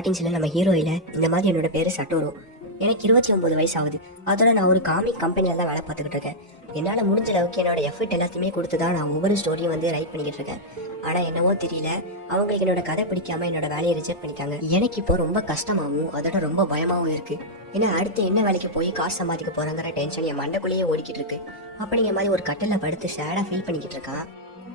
Starting சீன்ல நம்ம ஹீரோயில இந்த மாதிரி என்னோட பேரு சட்டோரோ. எனக்கு 29 வயசு ஆகுது. அதோட நான் ஒரு காமிக் கம்பெனில தான் வேலை பார்த்துக்கிட்டு இருக்கேன். என்னால் முடிஞ்ச அளவுக்கு என்னோட எஃபர்ட் எல்லாத்தையுமே கொடுத்து தான் நான் ஒவ்வொரு ஸ்டோரியும் வந்து ரைட் பண்ணிக்கிட்டு இருக்கேன். ஆனால் என்னவோ தெரியல, அவங்களுக்கு என்னோட கதை பிடிக்காம என்னோட வேலையை ரிஜெக்ட் பண்ணிட்டாங்க. எனக்கு இப்போ ரொம்ப கஷ்டமாகவும் அதோட ரொம்ப பயமாகவும் இருக்கு. ஏன்னா அடுத்து என்ன வேலைக்கு போய் காசு சம்பாதிக்க போறாங்கிற டென்ஷன் என் மண்டைக்குள்ளேயே ஓடிக்கிட்டு இருக்கு. அப்படிங்கிற மாதிரி ஒரு கட்டில படுத்து சேடா ஃபீல் பண்ணிக்கிட்டு இருக்கான்.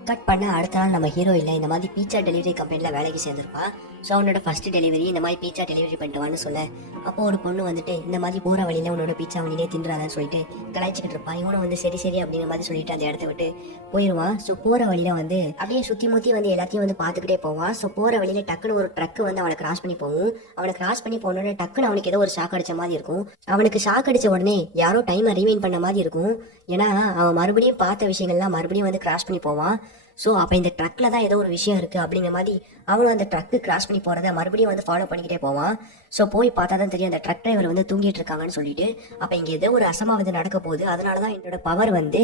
கட் பண்ண அடுத்த நாள் நம்ம ஹீரோ இல்லை இந்த மாதிரி பீட்சா டெலிவரி கம்பெனியில் வேலைக்கு சேர்ந்துருப்பான். ஸோ அவனோட ஃபர்ஸ்ட் டெலிவரி இந்த மாதிரி பீட்சா டெலிவரி பண்ணிட்டு வான்னு சொல்ல, அப்போ ஒரு பொண்ணு வந்துட்டு இந்த மாதிரி போகிற வழியில உன்னோட பீட்சா வழியிலே தின்றாதான்னு சொல்லிட்டு கலாய்ச்சிக்கிட்டு இருப்பான். இவனை வந்து சரி சரி அப்படிங்கிற மாதிரி சொல்லிட்டு அந்த இடத்த விட்டு போயிடுவான். ஸோ போகிற வழியில வந்து அப்படியே சுற்றி முற்றி வந்து எல்லாத்தையும் வந்து பார்த்துக்கிட்டே போவான். ஸோ போகிற வழியில டக்குன்னு ஒரு ட்ரக் வந்து அவனை கிராஸ் பண்ணி போகும். அவனை கிராஸ் பண்ணி போனோடனே டக்குன்னு அவனுக்கு ஏதோ ஒரு ஷாக் அடிச்ச மாதிரி இருக்கும். அவனுக்கு ஷாக் அடிச்ச உடனே யாரோ டைமை ரீவைண்ட் பண்ண மாதிரி இருக்கும். ஏன்னா அவன் மறுபடியும் பார்த்த விஷயங்கள்லாம் மறுபடியும் வந்து கிராஸ் பண்ணி போவான். ஸோ அப்போ இந்த ட்ரக்கில் தான் ஏதோ ஒரு விஷயம் இருக்குது அப்படிங்கிற மாதிரி அவனும் அந்த ட்ரக்கு கிராஸ் பண்ணி போகிறத மறுபடியும் வந்து ஃபாலோ பண்ணிக்கிட்டே போவான். ஸோ போய் பார்த்தா தான் தெரியும் அந்த ட்ரக் டிரைவர் வந்து தூங்கிட்டு இருக்காங்கன்னு சொல்லிட்டு. அப்போ இங்கே ஏதோ ஒரு அசம்பாவிதம் நடக்க போகுது, அதனால தான் என்னோட பவர் வந்து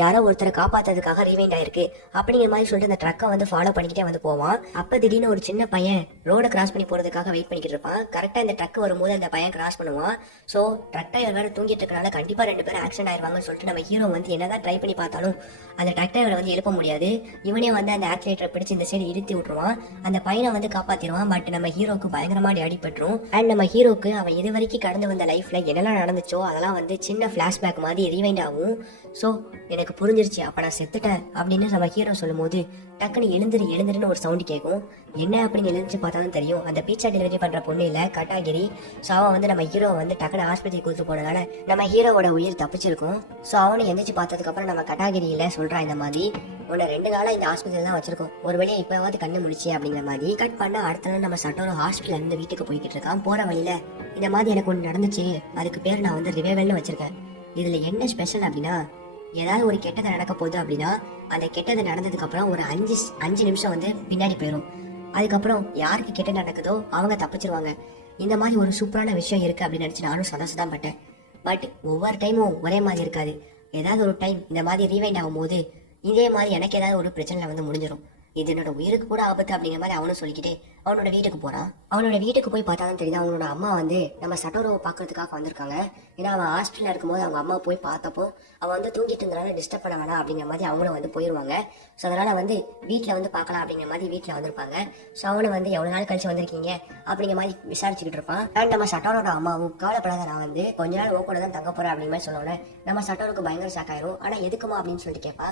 யாரோ ஒருத்தரை காப்பாற்றுறதுக்காக ரீவைண்ட் ஆயிருக்கு அப்படிங்கிற மாதிரி சொல்லிட்டு அந்த ட்ரக்கை வந்து ஃபாலோ பண்ணிக்கிட்டே வந்து போவான். அப்போ திடீர்னு ஒரு சின்ன பையன் ரோடை கிராஸ் பண்ணி போகிறதுக்காக வெயிட் பண்ணிக்கிட்டு இருப்பான். கரெக்டாக இந்த ட்ரக் வரும்போது அந்த பையன் கிராஸ் பண்ணுவான். ஸோ ட்ரக் டிரைவர் வேறு தூங்கிட்டு இருக்கனால கண்டிப்பாக 2 பேரும் ஆக்சிடென்ட் ஆயிடுவாங்கன்னு சொல்லிட்டு நம்ம ஹீரோ வந்து என்னதான் ட்ரை பண்ணி பார்த்தாலும் அந்த ட்ரக் டிரைவரை வந்து எழுப்ப முடியாது. இவனே வந்து அந்த ஆக்சிலேட்டரை பிடிச்சு இந்த சைடு இழுத்தி விட்டுருவான். அந்த பையனை வந்து காப்பாத்திடுவான். பட் நம்ம ஹீரோக்கு பயங்கரமா அடிபட்டுரும். அண்ட் நம்ம ஹீரோக்கு அவன் இது வரைக்கும் கடந்து வந்த லைஃப்ல என்னெல்லாம் நடந்துச்சோ அதெல்லாம் வந்து சின்ன பிளாஷ்பேக் மாதிரி ரீவைண்ட் ஆகும். ஸோ எனக்கு புரிஞ்சிருச்சு, அப்ப நான் செத்துட்டேன் அப்படின்னு நம்ம ஹீரோ சொல்லும் போது டக்குன்னு எழுந்துருன்னு ஒரு சவுண்ட் கேட்கும். என்ன அப்படின்னு எழுந்துச்சு பார்த்தாலும் தெரியும் அந்த பீட்சா டெலிவரி பண்ற பொண்ணு இல்ல கட்டாகிரி. ஸோ அவன் வந்து நம்ம ஹீரோ வந்து டக்குன்னு ஆஸ்பத்திரி கூத்து போனதால நம்ம ஹீரோவோட உயிர் தப்பிச்சிருக்கும். ஸோ அவனை எந்திரிச்சு பார்த்ததுக்கு அப்புறம் நம்ம கட்டாகிரியில சொல்றான் இந்த மாதிரி உன்னை 2 நாளா இந்த ஹாஸ்பிட்டல் தான் வச்சிருக்கோம், ஒரு வழியா இப்பவாவது கண்ணு முடிச்சு அப்படிங்கிற மாதிரி. கட் பண்ண அடுத்த நாள் நம்ம சட்டோர ஹாஸ்பிட்டல் இருந்து வீட்டுக்கு போய்கிட்டு இருக்கான். போற வழியில இந்த மாதிரி எனக்கு ஒன்று நடந்துச்சு, அதுக்கு பேர் நான் வந்து ரிவைவல்னு வச்சிருக்கேன். இதுல என்ன ஸ்பெஷல் அப்படின்னா ஏதாவது ஒரு கெட்டது நடக்க போகுது அப்படின்னா அந்த கெட்டது நடந்ததுக்கு அப்புறம் ஒரு 5 நிமிஷம் வந்து பின்னாடி போயிடும். அதுக்கப்புறம் யாருக்கு கெட்டது நடக்குதோ அவங்க தப்பிச்சிருவாங்க. இந்த மாதிரி ஒரு சூப்பரான விஷயம் இருக்கு அப்படின்னு நினைச்சு நானும் சந்தோஷம் தான் பட்டேன். பட் ஒவ்வொரு டைமும் ஒரே மாதிரி இருக்காது. ஏதாவது ஒரு டைம் இந்த மாதிரி ரீவைண்ட் ஆகும்போது இதே மாதிரி எனக்கு ஏதாவது ஒரு பிரச்சனை வந்து முடிஞ்சிடும். இது என்னோட உயிருக்கு கூட ஆபத்து அப்படிங்கிற மாதிரி அவனும் சொல்லிக்கிட்டே அவனோட வீட்டுக்கு போறான். அவனோட வீட்டுக்கு போய் பார்த்தா தான் தெரியுது அவனோட அம்மா வந்து நம்ம சட்டோரோவை பார்க்கறதுக்காக வந்திருக்காங்க. ஏன்னா அவன் ஹாஸ்பிட்டல் இருக்கும்போது அவங்க அம்மா போய் பார்த்தப்போ அவன் வந்து தூங்கிட்டு இருந்தனால டிஸ்டர்ப் பண்ண வேணாம் அப்படிங்கிற மாதிரி அவங்களும் வந்து போயிடுவாங்க. ஸோ அதனால வந்து வீட்டில் வந்து பார்க்கலாம் அப்படிங்கிற மாதிரி வீட்டில் வந்திருப்பாங்க. ஸோ அவனை வந்து எவ்வளோ நாள் கழிச்சு வந்திருக்கீங்க அப்படிங்கிற மாதிரி விசாரிச்சுக்கிட்டு இருப்பான். அண்ட் நம்ம சட்டோரோட அம்மாவும் கவலைப்படாத, நான் வந்து கொஞ்ச நாள் ஓ கூட தான் தங்க போறேன் அப்படிங்கிற மாதிரி சொன்னோன்னே நம்ம சட்டோருக்கு பயங்கர ஷாக் ஆயிரும். ஆனால் எதுக்குமா அப்படின்னு சொல்லிட்டு கேட்பா.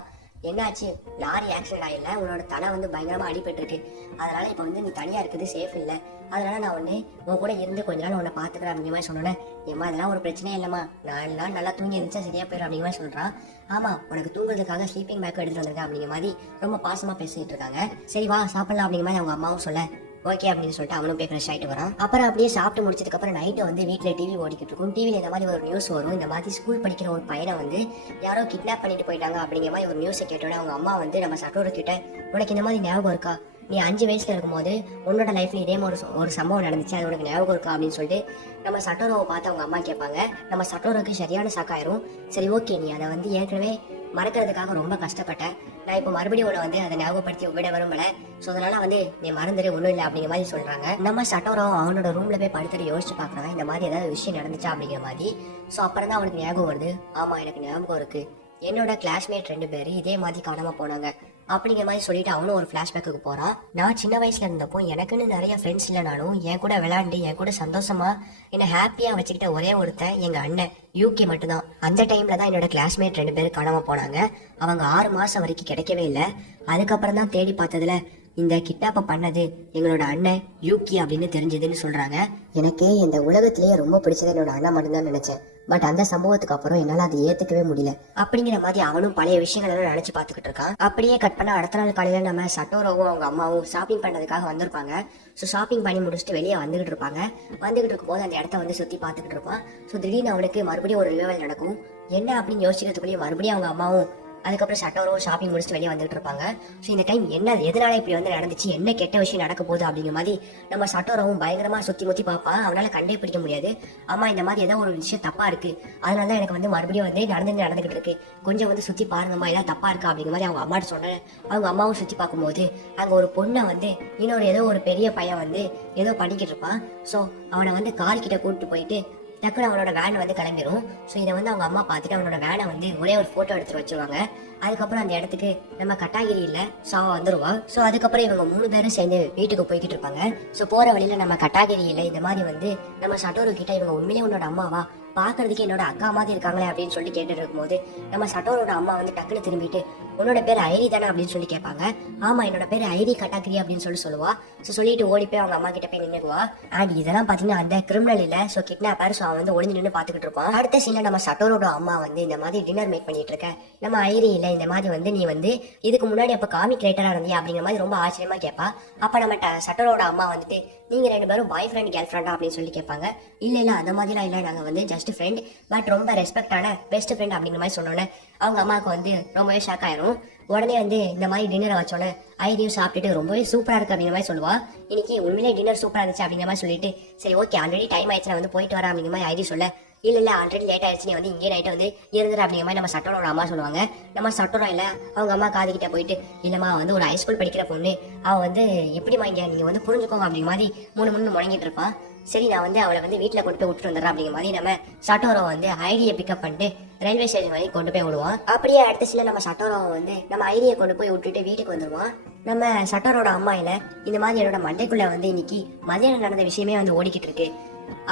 என்னாச்சு, லாரி ஆக்சிடென்ட் ஆயிடல, உன்னோட தலை வந்து பயங்கரமா அடிபட்டுருக்கு, அதனால இப்போ வந்து நீ தனியா இருக்குது சேஃப் இல்லை, அதனால நான் வந்து உன் கூட இருந்து கொஞ்ச நாள் உன்னை பாத்துக்கிறேன் அப்படிங்கிற மாதிரி சொன்னோன்னே ஏமா அதெல்லாம் ஒரு பிரச்சனையே இல்லைம்மா, 4 நாள் நல்லா தூங்கி இருந்துச்சா சரியா போயிடும் அப்படிங்கிற மாதிரி சொல்றான். ஆமா உனக்கு தூங்குறதுக்காக ஸ்லீப்பிங் பேக் எடுத்துட்டு வந்திருக்கேன் அப்படிங்கிற மாதிரி ரொம்ப பாசமா பேசிட்டு இருக்காங்க. சரி வா சாப்பிடலாம் அப்படிங்கிற மாதிரி அவங்க அம்மாவும் சொல்ல ஓகே அப்படின்னு சொல்லிட்டு அவனும் போய் ஃப்ரெஷ் ஆகிட்டு வரான். அப்புறம் அப்படியே சாப்பிட்டு முடிச்சதுக்கு அப்புறம் நைட்டு வந்து வீட்டில் டிவி ஓடிக்கிட்டு இருக்கும். டிவியில் இந்த மாதிரி ஒரு நியூஸ் வரும். இந்த மாதிரி ஸ்கூல் படிக்கிற ஒரு பையனை வந்து யாரோ கிட்னாப் பண்ணிட்டு போயிட்டாங்க அப்படிங்கிற மாதிரி ஒரு நியூஸை கேட்டோன்னே அவங்க அம்மா வந்து நம்ம சட்டோரு கிட்ட உனக்கு இந்த மாதிரி ஞாபகம் இருக்கா, நீ 5 வயசுல இருக்கும்போது உன்னோட லைஃப்ல இதே மாதிரி ஒரு சம்பவம் நடந்துச்சு, அது உனக்கு ஞாபகம் இருக்கா அப்படின்னு சொல்லிட்டு நம்ம சட்டோரோவை பார்த்து அவங்க அம்மா கேட்பாங்க. நம்ம சட்டோருக்கு சரியான ஷாக்காயிரும். சரி ஓகே, நீ அதை வந்து ஏற்கனவே மறக்கிறதுக்காக ரொம்ப கஷ்டப்பட்டேன், நான் இப்போ மறுபடியும் உன்னை வந்து அதை ஞாபகப்படுத்தி விட விரும்பல, ஸோ அதனால வந்து நீ மறந்துடு ஒன்றும் இல்லை அப்படிங்கிற மாதிரி சொல்றாங்க. நம்ம சட்டோரோ அவனோட ரூம்ல போய் படுத்துட்டு யோசிச்சு பார்க்குறாங்க இந்த மாதிரி ஏதாவது விஷயம் நடந்துச்சா அப்படிங்கிற மாதிரி. ஸோ அப்புறம் தான் அவனுக்கு ஞாபகம் வருது, ஆமா எனக்கு ஞாபகம் இருக்கு, என்னோட கிளாஸ்மேட் 2 பேர் இதே மாதிரி காணாம போனாங்க அப்படிங்கிற மாதிரி சொல்லிட்டு அவனும் ஒரு ஃபிளாஷ்பேக்கு போறான். நான் சின்ன வயசுல இருந்தப்போ எனக்குன்னு நிறைய ஃப்ரெண்ட்ஸ் இல்லைனாலும் என் கூட விளையாண்டு என் கூட சந்தோஷமா என்னை ஹாப்பியா வச்சுக்கிட்ட ஒரே ஒருத்தன் எங்க அண்ணன் யூகே மட்டும்தான். அந்த டைம்ல தான் என்னோட கிளாஸ்மேட் 2 பேர் காணாம போனாங்க. அவங்க 6 மாசம் வரைக்கும் கிடைக்கவே இல்லை. அதுக்கப்புறம் தான் தேடி பார்த்ததுல இந்த கிட்னாப்பை பண்ணது எங்களோட அண்ணன் யூகி அப்படின்னு தெரிஞ்சதுன்னு சொல்றாங்க. எனக்கு இந்த உலகத்திலேயே ரொம்ப பிடிச்சது என்னோட அண்ணன் மட்டும்தான் நினைச்சேன். பட் அந்த சம்பவத்துக்கு அப்புறம் என்னால அதை ஏத்துக்கவே முடியல அப்படிங்கிற மாதிரி அவனும் பழைய விஷயங்கள் எல்லாம் நினைச்சு பாத்துக்கிட்டு இருக்கான். அப்படியே கட் பண்ண அடுத்த நாள் காலையில நம்ம சட்டோரோவும் அவங்க அம்மாவும் ஷாப்பிங் பண்றதுக்காக வந்திருப்பாங்க. ஸோ ஷாப்பிங் பண்ணி முடிச்சுட்டு வெளியே வந்துகிட்டு இருப்பாங்க. வந்துகிட்டு இருக்கும் போது அந்த இடத்த வந்து சுத்தி பாத்துக்கிட்டு இருப்பான். ஸோ திடீர்னு அவனுக்கு மறுபடியும் ஒரு ரிவைவல் நடக்கும். என்ன அப்படின்னு யோசிக்கிறதுக்குள்ளேயே மறுபடியும் அவங்க அம்மாவும் அதுக்கப்புறம் சட்டோரோ ஷாப்பிங் முடிச்சுட்டு வெளியே வந்துட்டு இருப்பாங்க. ஸோ இந்த டைம் என்ன எதனால இப்படி வந்து நடந்துச்சு, என்ன கெட்ட விஷயம் நடக்க போகுது அப்படிங்கிற மாதிரி நம்ம சட்டோரவும் பயங்கரமா சுத்தி முத்தி பார்ப்பான். அவனால கண்டே பிடிக்க முடியாது. ஆமா இந்த மாதிரி ஏதோ ஒரு விஷயம் தப்பா இருக்கு, அதனால தான் எனக்கு வந்து மறுபடியும் வந்து நடந்துகிட்டு இருக்கு, கொஞ்சம் வந்து சுத்தி பாருங்கம்மா ஏதாவது தப்பா இருக்கா அப்படிங்கிற மாதிரி அவங்க அம்மாட்ட சொன்னேன். அவங்க அம்மாவும் சுத்தி பார்க்கும்போது அங்க ஒரு பொண்ணை வந்து இன்னொரு ஏதோ ஒரு பெரிய பையன் வந்து ஏதோ பண்ணிக்கிட்டு இருப்பான். ஸோ அவனை வந்து கார் கிட்ட கூப்பிட்டு போயிட்டு டக்குனு அவனோட வேன் வந்து கிளம்பிடும். ஸோ இதை வந்து அவங்க அம்மா பார்த்துட்டு அவனோட வேனை வந்து ஒரே ஒரு ஃபோட்டோ எடுத்துட்டு வச்சிருவாங்க. அதுக்கப்புறம் அந்த இடத்துக்கு நம்ம கட்டாகிரியில் சாவா வந்துருவா. ஸோ அதுக்கப்புறம் இவங்க 3 பேரும் சேர்ந்து வீட்டுக்கு போய்கிட்டு இருப்பாங்க. ஸோ போகிற வழியில் நம்ம கட்டாகிரியில் இந்த மாதிரி வந்து நம்ம சட்டோரு கிட்ட இவங்க உண்மையிலே உன்னோட அம்மாவா, பார்க்கறதுக்கு என்னோட அக்கா மாதிரி இருக்காங்களே அப்படின்னு சொல்லி கேட்டுட்டு இருக்கும்போது நம்ம சட்டோரோட அம்மா வந்து டக்குனு திரும்பிட்டு உன்னோட பேர் ஐரி தானே அப்படின்னு சொல்லி கேட்பாங்க. ஆமா என்னோட பேர் ஐரி கட்டாகிரி அப்படின்னு சொல்லுவா. ஸோ சொல்லிட்டு ஓடி போய் அவங்க அம்மா கிட்ட போய் நின்றுவா. அண்ட் இதெல்லாம் பார்த்தீங்கன்னா அந்த கிரிமினல் இல்லை, ஸோ கிட்னாப்பர். ஸோ அவன் வந்து ஒளிஞ்சு நின்று பார்த்துக்கிட்டு இருப்பான். அடுத்த சீன்ல நம்ம சட்டோரோட அம்மா வந்து இந்த மாதிரி டின்னர் மேக் பண்ணிட்டு இருக்கேன், நம்ம ஐரி இல்லை இந்த மாதிரி வந்து நீ வந்து இதுக்கு முன்னாடி அப்போ காமிக் ரைட்டரா இருந்தியா அப்படிங்கிற மாதிரி ரொம்ப ஆச்சரியமா கேட்பா. அப்ப நம்ம சட்டோரோட அம்மா வந்துட்டு நீங்க 2 பேரும் பாய் ஃப்ரெண்ட் கேர்ள் ஃப்ரெண்டா அப்படின்னு சொல்லி கேட்பாங்க. இல்ல அந்த மாதிரிலாம் இல்லை, நாங்க வந்து ஜஸ்ட் ஃப்ரெண்ட், பட் ரொம்ப ரெஸ்பெக்டான பெஸ்ட் ஃப்ரெண்ட் அப்படிங்கிற மாதிரி சொன்னோன்னே அவங்க அம்மாவுக்கு வந்து ரொம்பவே ஷாக் ஆயிரும். உடனே வந்து இந்த மாதிரி டின்னர் வச்சோன்னே ஐடியும் சாப்பிட்டுட்டு ரொம்பவே சூப்பரா இருக்கு அப்படிங்கிற மாதிரி சொல்லுவா. இன்னைக்கு உண்மையிலே டின்னர் சூப்பரா இருந்துச்சு அப்படிங்கிற மாதிரி சொல்லிட்டு சரி ஓகே ஆல்ரெடி டைம் ஆயிடுச்சு நான் வந்து போயிட்டு வரேன் அப்படிங்கிற மாதிரி ஐடி சொல்ல இல்ல ஆல்ரெடி லேட் ஆயிடுச்சு நீ வந்து இங்கே நைட்டு வந்து இருந்துரு அப்படிங்கிற மாதிரி நம்ம சட்டோரோட அம்மா சொல்லுவாங்க. நம்ம சட்டோரம் இல்லை அவங்க அம்மா காதுகிட்ட போயிட்டு இல்லம்மா வந்து ஒரு ஹைஸ்கூல் படிக்கிற பொண்ணு, அவள் வந்து எப்படிமா இங்கே நீங்க வந்து புரிஞ்சுக்கோங்க அப்படிங்கிற மாதிரி முன்னு முடங்கிட்டு இருப்பான். சரி நான் வந்து அவளை வந்து வீட்டில் கொண்டு போய் விட்டுட்டு வந்துடுறேன் அப்படிங்கிற மாதிரி நம்ம சட்டோரோ வந்து ஐடியை பிக்கப் பண்ணிட்டு ரயில்வே ஸ்டேஷன் வரைக்கும் கொண்டு போய் விடுவான். அப்படியே அடுத்த சில நம்ம சட்டோரோ வந்து நம்ம ஐடியை கொண்டு போய் விட்டுட்டு வீட்டுக்கு வந்துடுவான். நம்ம சட்டோரோட அம்மா இல்லை இந்த மாதிரி என்னோட மண்டைக்குள்ள வந்து இன்னைக்கு மதியானம் நடந்த விஷயமே வந்து ஓடிக்கிட்டு இருக்கு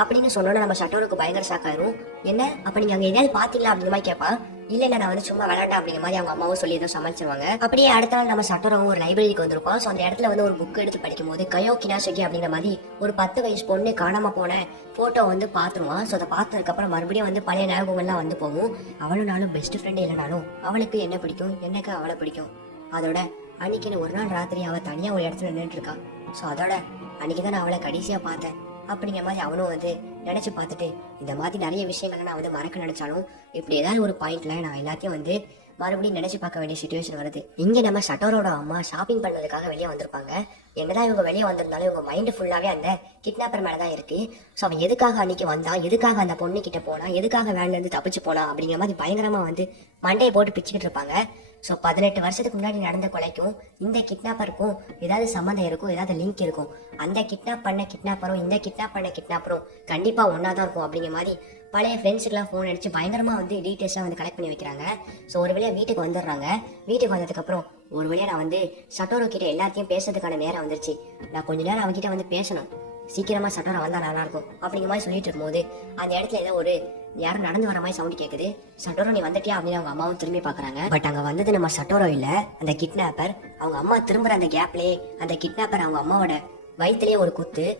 அப்படின்னு சொன்னோன்னா நம்ம சட்டோருக்கு பயங்கர ஷாக் ஆயிரும். என்ன அப்ப நீங்க அங்க எதாவது பாத்தீங்களா அப்படிங்கிற மாதிரி கேட்பான். இல்ல நான் வந்து சும்மா விளையாண்டேன் அப்படிங்கிற மாதிரி அவங்க அம்மாவும் சொல்லி ஏதோ சமாளிச்சிருவாங்க. அப்படியே அடுத்த நாள் நம்ம சட்டோரவும் ஒரு லைப்ரரிக்கு வந்திருப்போம். ஸோ அந்த இடத்துல வந்து ஒரு புக் எடுத்து படிக்கும் போது கயோ கினாசகி அப்படிங்கிற மாதிரி ஒரு 10 வயசு பொண்ணு காணாம போன போட்டோ வந்து பாத்துருவான். ஸோ அதை பார்த்ததுக்கு அப்புறம் மறுபடியும் வந்து பழைய ஞாபகங்கள்லாம் வந்து போகும். அவளும் நானும் பெஸ்ட் ஃப்ரெண்ட் இல்லைனாலும் அவளுக்கு என்ன பிடிக்கும், எனக்கு அவளை பிடிக்கும். அதோட அன்னைக்குன்னு ஒரு நாள் ராத்திரி அவள் தனியா ஒரு இடத்துல நின்றுட்டு இருக்கா. ஸோ அதோட அன்னைக்குதான் நான் அவளை கடைசியா பார்த்தேன் அப்படிங்கிற மாதிரி அவனும் வந்து நினைச்சு பார்த்துட்டு இந்த மாதிரி நிறைய விஷயங்களை நான் வந்து மறக்க நினைச்சாலும் இப்படி ஏதாவது ஒரு பாயிண்ட்ல நான் எல்லாத்தையும் வந்து மறுபடியும் நினைச்சு பார்க்க வேண்டிய சிச்சுவேஷன் வருது. இங்க நம்ம சட்டோரோட அம்மா ஷாப்பிங் பண்றதுக்காக வெளியே வந்திருப்பாங்க. என்னதான் இவங்க வெளியே வந்திருந்தாலும் இவங்க மைண்ட் ஃபுல்லாவே அந்த கிட்னாப்பர் மேலதான் இருக்கு. ஸோ அவன் எதுக்காக அன்னைக்கு வந்தான், எதுக்காக அந்த பொண்ணு கிட்ட போனா, எதுக்காக வேன்ல இருந்து தப்பிச்சு போனா அப்படிங்கிற மாதிரி பயங்கரமா வந்து மண்டையை போட்டு பிச்சுக்கிட்டு இருப்பாங்க. ஸோ 18 வருஷத்துக்கு முன்னாடி நடந்த கொலைக்கும் இந்த கிட்னாப்பருக்கும் ஏதாவது சம்மந்தம் இருக்கும், ஏதாவது லிங்க் இருக்கும். அந்த கிட்னாப் பண்ண கிட்னாப்பரும் இந்த கிட்னாப் பண்ண கிட்னாப்பரும் கண்டிப்பா ஒன்னா தான் இருக்கும் அப்படிங்கிற மாதிரி பழைய ஃப்ரெண்ட்ஸுக்கெல்லாம் ஃபோன் அடிச்சு பயங்கரமா வந்து டீட்டெயில்ஸாக வந்து கலெக்ட் பண்ணி வைக்கிறாங்க. ஸோ ஒரு வழியாக வீட்டுக்கு வந்துடுறாங்க. வீட்டுக்கு வந்ததுக்கப்புறம் ஒரு வழியாக நான் வந்து சட்டோரோ கிட்ட எல்லாத்தையும் பேசுறதுக்கான நேரம் வந்துருச்சு, நான் கொஞ்ச நேரம் அவன்கிட்ட வந்து பேசணும், சீக்கிரமா சட்டோரோ வந்தா நல்லா இருக்கும் அப்படிங்கிற மாதிரி சொல்லிட்டு இருக்கும்போது அந்த இடத்துல ஏதோ ஒரு யாரும் நடந்து வர மாதிரி சவுண்ட் கேக்குது. சட்டோரோ நீ வந்துட்டியா அப்படின்னு அவங்க அம்மாவும் திரும்பி பாக்குறாங்க. பட் அங்க வந்தது நம்ம சட்டோரோ இல்ல, அந்த கிட்னாப்பர். அவங்க அம்மா திரும்புற அந்த கேப்லயே அந்த கிட்னாப்பர் அவங்க அம்மாவோட வயிற்றுலயே ஒரு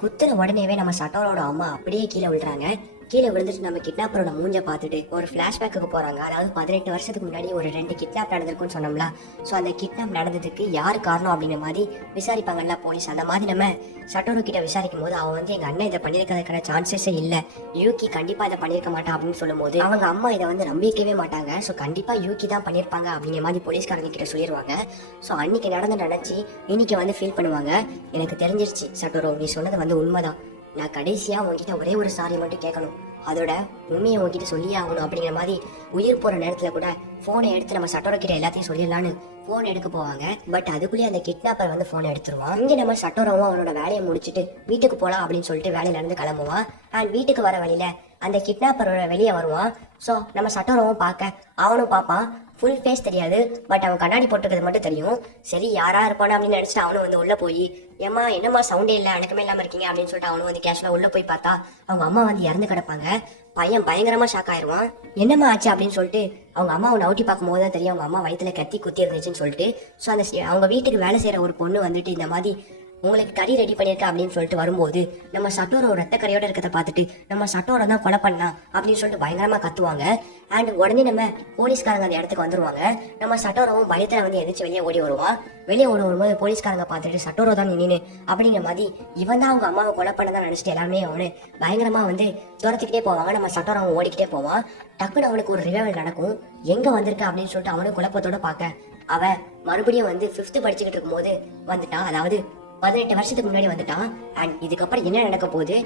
குத்துன உடனேவே நம்ம சட்டோரோட அம்மா அப்படியே கீழே விழுறாங்க. கீழே விழுந்துட்டு நம்ம கிட்னாப்பரோட மூஞ்ச பார்த்துட்டு ஒரு பிளாஷ்பேக்கு போறாங்க. அதாவது 18 வருஷத்துக்கு முன்னாடி ஒரு 2 கிட்னாப் நடந்திருக்குன்னு சொன்னோம்ல. ஸோ அந்த கிட்னாப் நடந்ததுக்கு யாரு காரணம் அப்படிங்கிற மாதிரி விசாரிப்பாங்கல்ல போலீஸ். அந்த மாதிரி நம்ம சட்டோரு கிட்ட விசாரிக்கும் போது அவன் வந்து எங்க அண்ணன் இதை பண்ணிருக்கிறதுக்கான சான்சஸே இல்ல, யூகி கண்டிப்பா இதை பண்ணிருக்க மாட்டான் அப்படின்னு சொல்லும் போது அவங்க அம்மா இதை வந்து நம்பிக்கவே மாட்டாங்க. ஸோ கண்டிப்பா யூகி தான் பண்ணிருப்பாங்க அப்படிங்கிற மாதிரி போலீஸ்காரங்க கிட்ட சொல்லிடுவாங்க. ஸோ அன்னைக்கு நடந்து நினைச்சு இன்னைக்கு வந்து ஃபீல் பண்ணுவாங்க. எனக்கு தெரிஞ்சிருச்சு சட்டோரோ நீ சொன்னது வந்து உண்மைதான், நான் கடைசியா உங்ககிட்ட ஒரே ஒரு சாரி மட்டும் கேட்கணும், அதோட உண்மையை உங்ககிட்ட சொல்லியே ஆகணும் அப்படிங்கிற மாதிரி உயிர் போற நேரத்துல கூட போனை எடுத்து நம்ம சட்டோரோ கிட்ட எல்லாத்தையும் சொல்லிடலான்னு போன் எடுக்க போவாங்க. பட் அதுக்குள்ளேயே அந்த கிட்னாப்பர் வந்து போனை எடுத்துருவான். இங்க நம்ம சட்டோரோவும் அவனோட வேலையை முடிச்சுட்டு வீட்டுக்கு போலாம் அப்படின்னு சொல்லிட்டு வேலையில இருந்து கிளம்புவான். அண்ட் வீட்டுக்கு வர வழியில அந்த கிட்னாப்பரோட வெளியே வருவான். ஸோ நம்ம சட்டோரோவும் பார்க்க அவனும் பார்ப்பான். ஃபுல் ஃபேஸ் தெரியாது, பட் அவன் கண்ணாடி போட்டுக்கிறது மட்டும் தெரியும். சரி யாரா இருப்பானா அப்படின்னு நினைச்சிட்டு அவனும் வந்து உள்ள போய் ஏமா என்னம்மா சவுண்டே இல்லை அடக்கமே இல்லாம இருக்கீங்க அப்படின்னு சொல்லிட்டு அவனும் வந்து கேஷுவலா உள்ள போய் பார்த்தா அவங்க அம்மா வந்து இறந்து கிடப்பாங்க. பையன் பயங்கரமா ஷாக் ஆயிருவான். என்னம்மா ஆச்சு அப்படின்னு சொல்லிட்டு அவங்க அம்மாவை நவுட்டி பார்க்கும் போது தான் தெரியும் அவங்க அம்மா வயிற்றுல கத்தி குத்தி இருந்துச்சுன்னு சொல்லிட்டு. ஸோ அந்த அவங்க வீட்டுக்கு வேலை செய்யற ஒரு பொண்ணு வந்துட்டு இந்த மாதிரி உங்களுக்கு கறி ரெடி பண்ணியிருக்கேன் அப்படின்னு சொல்லிட்டு வரும்போது நம்ம சட்டோரோ ரத்த கரையோட இருக்கிறத பார்த்துட்டு நம்ம சட்டோரோ தான் கொலை பண்ணா அப்படின்னு சொல்லிட்டு பயங்கரமா கத்துவாங்க. அண்ட் உடனே நம்ம போலீஸ்காரங்க அந்த இடத்துக்கு வந்துருவாங்க. நம்ம சட்டோரோவும் பயத்துல வந்து எதிர்த்து வெளியே ஓடி வருவான். வெளியே ஓடி வரும்போது போலீஸ்காரங்க பார்த்துட்டு சட்டோரோ தான் நின்னு அப்படிங்கிற மாதிரி இவன் தான் அவங்க அம்மாவை கொலை பண்ணதான் நினைச்சிட்டு எல்லாருமே அவனு பயங்கரமா வந்து துரத்திக்கிட்டே போவாங்க. நம்ம சட்டோரோ அவன் ஓடிக்கிட்டே போவான். டக்குன்னு அவனுக்கு ஒரு ரிவைவல் நடக்கும். எங்க வந்திருக்க அப்படின்னு சொல்லிட்டு அவனு குழப்பத்தோட பார்க்க அவன் மறுபடியும் வந்து 5th படிச்சுக்கிட்டு இருக்கும் போது வந்துட்டான். அதாவது 18 வருஷத்துக்கு முன்னாடி வந்துட்டான். அண்ட் இதுக்கப்புறம் என்ன நடக்க போகுது